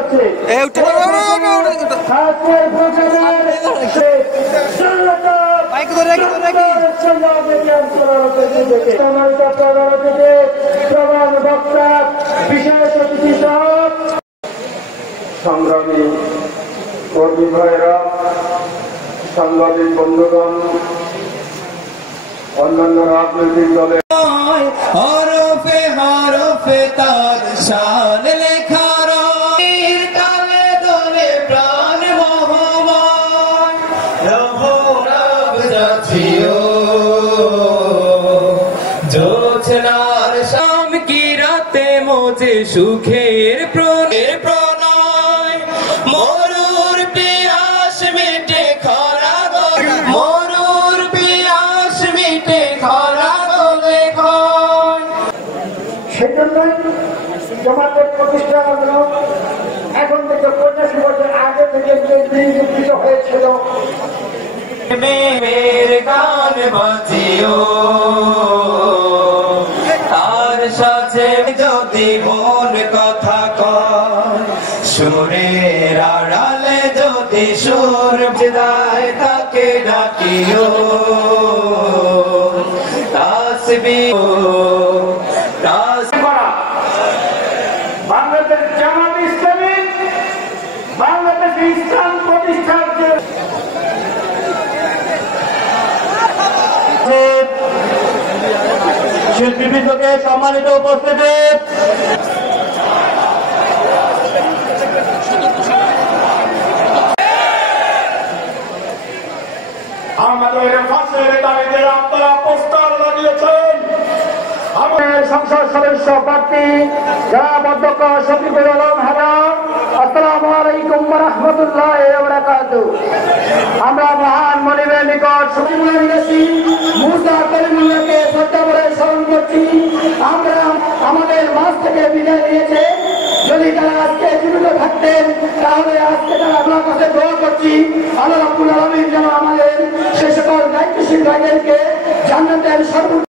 যাচ্ছে। সংগ্রামী কর্মী ভাইরা, সাংবাদিক বন্ধুগণ, অন্যান্য রাজনৈতিক দলের হরফে হরফে তার শান লেখা রঙের তালে দোলে প্রাণ মোহমান রঘুরাব যাচ্ছিও জোছনার শাম কি রাতে মোজে সুখের প্রণয় মরুর পিয়াস মিটে খরা গলে মরুর পিয়াস মিটে খরা গলে সেজন্যই জামাতের প্রতিষ্ঠা হল এখন থেকে 50 বছর আগে থেকে যে নিযুক্ত হয়েছিল। মেয়ের গান বাজিও তার সাথে যদি মন কথা কয় সুরের আড়ালে যদি সুর বিদায় তাকে ডাকিও তাসবিহ বাংলাদেশ জামাত ইসলামী বাংলাদেশ ইসলাম প্রতিষ্ঠার যে শিল্পীবৃন্দকে সম্মানিত উপস্থিতি, আমাদের ফাঁসের দাবিতে আপনারা পোস্টার লাগিয়েছেন। আমাদের সংসদ সদস্য প্রার্থী জনাব অধ্যক্ষ শফিকুল আলম হারা, আসসালামু আলাইকুম ওয়া রাহমাতুল্লাহি ওয়া বারাকাতুহু। আমরা মহান মনিবের নিকট মুসা কলিমুল্লাহকে শ্রদ্ধা করে স্মরণ করছি। আমরা আমাদের মাঝ থেকে বিদায় নিয়েছে। যদি তারা আজকে জীবিত থাকতেন তাহলে আজকে তারা আল্লাহর কাছে দোয়া করছি আল্লাহ রাব্বুল আলামিন যেন আমাদের সে সকল দায়িত্বশীল ভাইদেরকে জান্নাতের সর্বোচ্চ